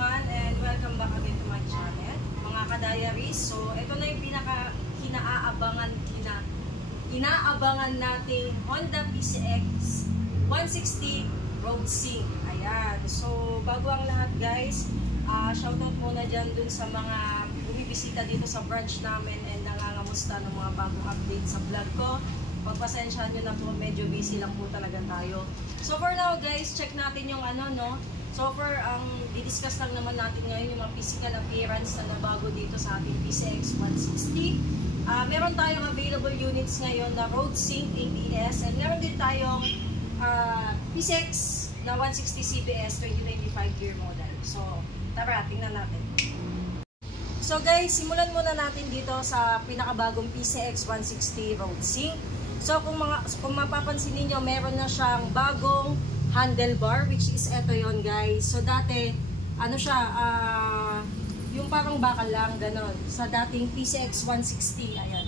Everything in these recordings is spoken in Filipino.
everyone and welcome back again to my channel, mga ka-diaries. So, ito na yung inaabangan nating Honda PCX 160 Road Sync. Ayan. So, bago ang lahat guys, shoutout muna dyan dun sa mga bumibisita dito sa branch namin and nangangamusta ng mga bagong update sa vlog ko. Pagpasensyahan nyo na po, medyo busy lang po talaga tayo. So, for now guys, check natin yung So far, di-discuss lang naman natin ngayon yung mga physical appearance na nabago dito sa ating PCX 160. Meron tayong available units ngayon na Road Sync ABS and meron din tayong PCX na 160 CBS 2025 year model. So, tara, tingnan natin. So guys, simulan muna natin dito sa pinakabagong PCX 160 Road Sync. So kung mapapansin niyo, meron na siyang bagong handlebar, which is eto yon guys. So dati, yung parang bakal lang, ganon. Sa dating PCX 160, ayan.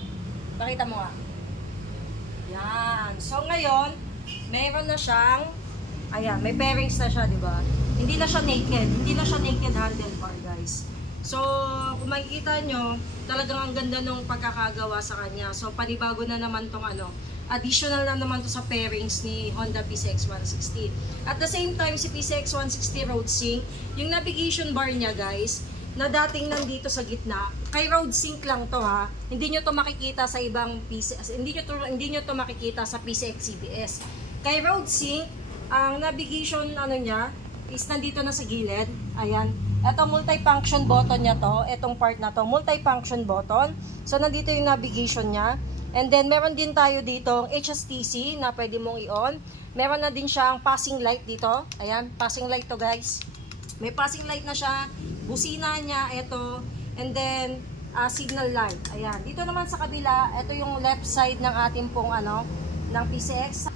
Pakita mo nga. Yan. So ngayon, meron na siyang, ayan, may bearings na siya, di ba? Hindi na siya naked. Hindi na siya naked handlebar, guys. So, kung makikita nyo, talagang ang ganda nung pagkakagawa sa kanya. So, panibago na naman tong additional na naman to sa pairings ni Honda PCX 160. At the same time, si PCX 160 Road Sync, yung navigation bar niya guys, na dating nandito sa gitna, kay Road Sync lang to ha. Hindi nyo to makikita sa ibang PCX, hindi nyo to makikita sa PCX CBS. Kay Road Sync, ang navigation niya is nandito na sa gilid. Ayan. Ito multi-function button niya to, itong part na to, multi-function button. So nandito yung navigation niya. And then, meron din tayo ditong HSTC na pwede mong i-on. Meron na din siyang passing light dito. Ayan, passing light to guys. May passing light na siya. Busina niya, ito. And then, signal light. Ayan. Dito naman sa kabila, ito yung left side ng ating pong, ng PCX.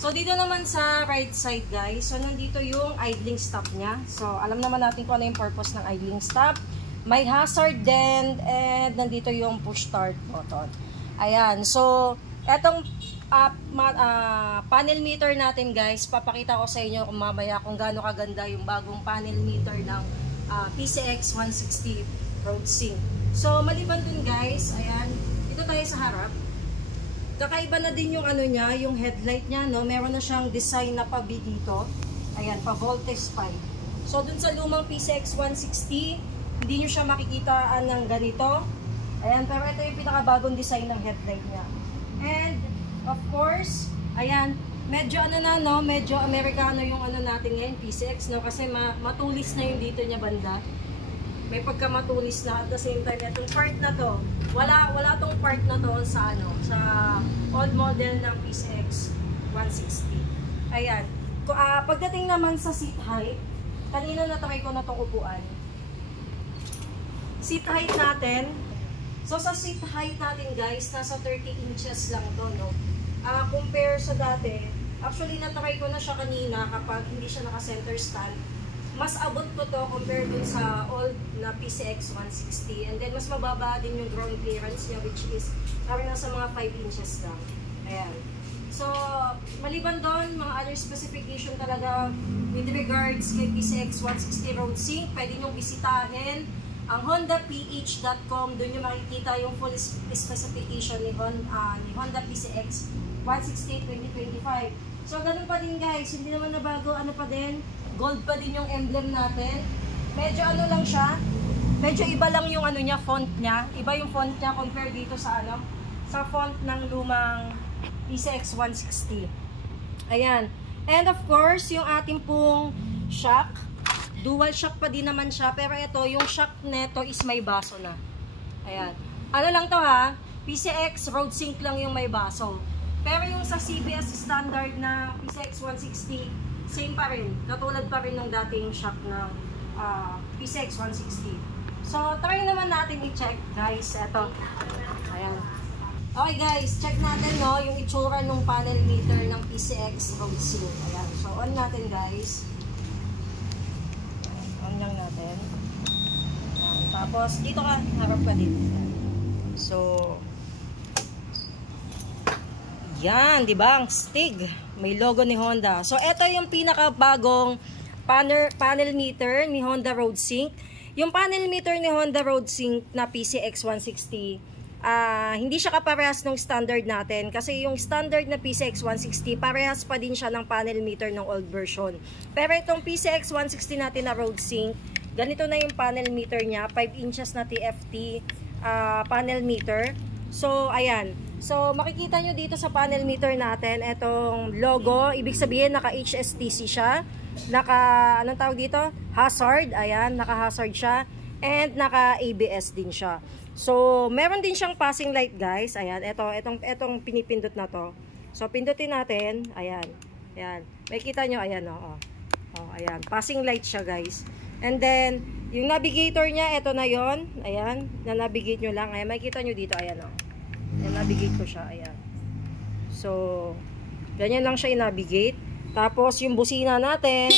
So, dito naman sa right side guys. So, nandito yung idling stop niya. So, alam naman natin kung ano yung purpose ng idling stop. May hazard din. And, nandito yung push start button. Ayan, so etong panel meter natin guys, papakita ko sa inyo kung mamaya kung gaano kaganda yung bagong panel meter ng PCX 160 Road Sync. So maliban dun guys, ayan, dito tayo sa harap. Kakaiba na din yung niya, yung headlight niya, no? Meron na siyang design na pabi dito. Ayan, pa voltage pipe. So dun sa lumang PCX 160, hindi nyo siya makikita ng ganito. Ayan, pero ito yung pinakabagong design ng headlight niya. And, of course, ayan, medyo medyo Amerikano yung natin ngayon, PCX, no? Kasi matulis na yung dito niya banda. May pagkamatulis na at the same time, itong part na to, wala tong part na to sa sa old model ng PCX 160. Ayan. Pagdating naman sa seat height, kanina na-try ko na itong upuan. Seat height natin, so sa seat height natin guys, nasa 30 inches lang to, no? Compare sa dati, actually na-try ko na siya kanina kapag hindi siya naka-center stand. Mas abot ko to compare dun sa old na PCX 160. And then mas mababa din yung ground clearance niya, which is parang nasa mga 5 inches lang. Ayan. So, maliban doon, mga other specification talaga with regards kay PCX 160 Road Sync, pwede nyo bisitahin ang HondaPH.com. Doon nyo makikita yung full specification ni Honda PCX 160 2025. So, ganun pa din guys. Hindi naman nabago. Ano pa din? Gold pa din yung emblem natin. Medyo lang siya. Medyo iba lang yung niya, font niya. Iba yung font niya compare dito sa sa font ng lumang PCX 160. Ayan. And of course, yung ating pong shock. Dual shock pa din naman siya, pero ito, yung shock neto is may baso na. Ayan. Ano lang to ha, PCX Road Sync lang yung may baso. Pero yung sa CBS standard na PCX 160, same pa rin. Katulad pa rin ng dating shock ng PCX 160. So, try naman natin i-check guys. Ito. Ayan. Okay guys, check natin no, yung itsura ng panel meter ng PCX Road Sync. Ayan. So, on natin guys. Lang natin. Ayan. Tapos dito ka, harap ka din. So yan, di ba? Ang stig. May logo ni Honda. So ito yung pinakabagong panel meter ni Honda Road Sync. Yung panel meter ni Honda Road Sync na PCX 160, hindi siya kaparehas ng standard natin. Kasi yung standard na PCX 160, parehas pa din siya ng panel meter ng old version. Pero itong PCX 160 natin na Road Sync, ganito na yung panel meter niya, 5 inches na TFT panel meter. So, ayan. So, makikita nyo dito sa panel meter natin, itong logo, ibig sabihin naka-HSTC siya. Anong tawag dito? Hazard. Ayan, naka-hazard siya. And naka-ABS din siya. So, meron din siyang passing light, guys. Ayan, itong pinipindot na to. So, pindutin natin. Ayan. Ayan. May kita nyo, ayan, oh. Oh, ayan. Passing light siya, guys. And then, yung navigator niya, ito na yon. Ayan. Na-navigate nyo lang. Ayan, may kita nyo dito. Ayan, oh. Ayan, navigate ko siya. Ayan. So, ganyan lang siya i-navigate. Tapos, yung busina natin,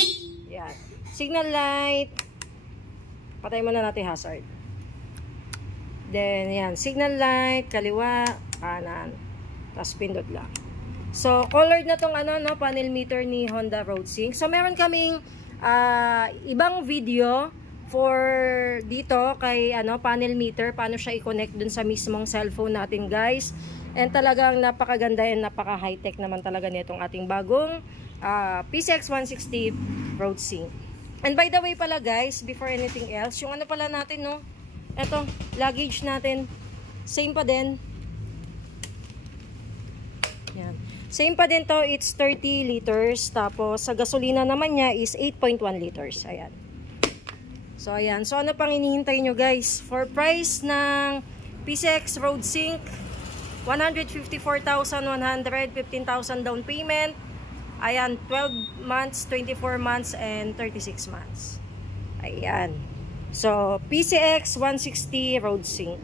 yan. Signal light. Patay muna natin hazard. Then, yan. Signal light, kaliwa, kanan. Tapos, pindot lang. So, colored na tong panel meter ni Honda Road Sync. So, meron kaming ibang video for dito kay panel meter. Paano siya i-connect dun sa mismong cellphone natin, guys. And talagang napakaganda and napaka-high-tech naman talaga nitong ating bagong PCX 160 Road Sync. And by the way pala, guys, before anything else, yung pala natin, no? Eto, luggage natin, same pa din. Yan. Same pa din to, it's 30 liters. Tapos, sa gasolina naman niya is 8.1 liters. Ayan. So, ayan. So, ano pang hinihintay nyo, guys? For price ng PCX Road Sync, 154,100, 15,000 down payment. Ayan, 12 months, 24 months, and 36 months. Ayan. So, PCX 160 Road Sync.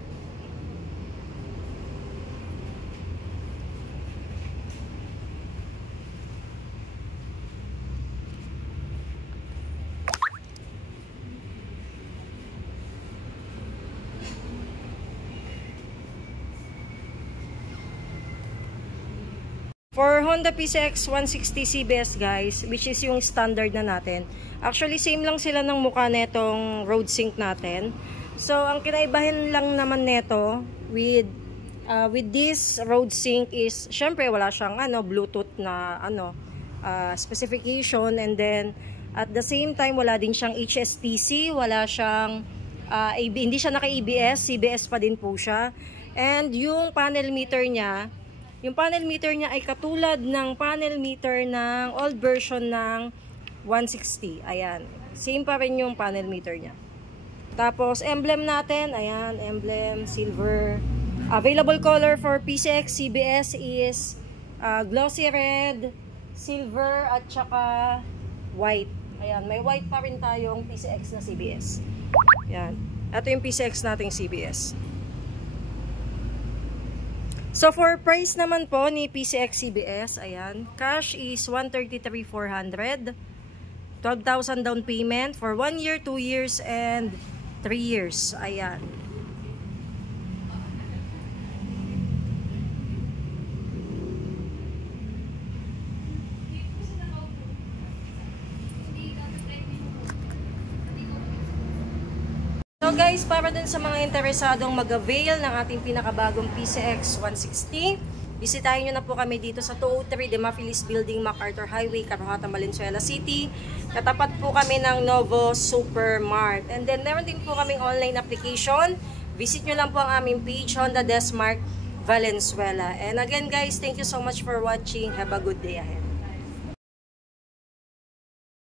For Honda PCX 160 CBS, guys, which is yung standard na natin. Actually, same lang sila ng mukha netong Road Sync natin. So, ang kinaibahin lang naman neto with this Road Sync is, syempre, wala siyang Bluetooth na specification. And then, at the same time, wala din siyang HSTC, wala siyang hindi siya naka-ABS, CBS pa din po siya. And yung panel meter niya, ay katulad ng panel meter ng old version ng 160. Ayan. Same pa rin yung panel meter niya. Tapos, emblem natin. Ayan, emblem, silver. Available color for PCX CBS is glossy red, silver, at saka white. Ayan, may white pa rin tayong PCX na CBS. Ayan. Ito yung PCX nating CBS. So, for price naman po ni PCX CBS, ayan, cash is 133,400, 12,000 down payment for 1 year, 2 years, and 3 years. Ayan. So guys, para dun sa mga interesadong mag-avail ng ating pinakabagong PCX 160, bisitahin nyo na po kami dito sa 203 Demafilis Building, MacArthur Highway, Carohata, Valenzuela City. Katapat po kami ng Novo Supermart. And then meron din po kaming online application. Visit nyo lang po ang aming page, Honda Desmark Valenzuela. And again guys, thank you so much for watching. Have a good day ahead.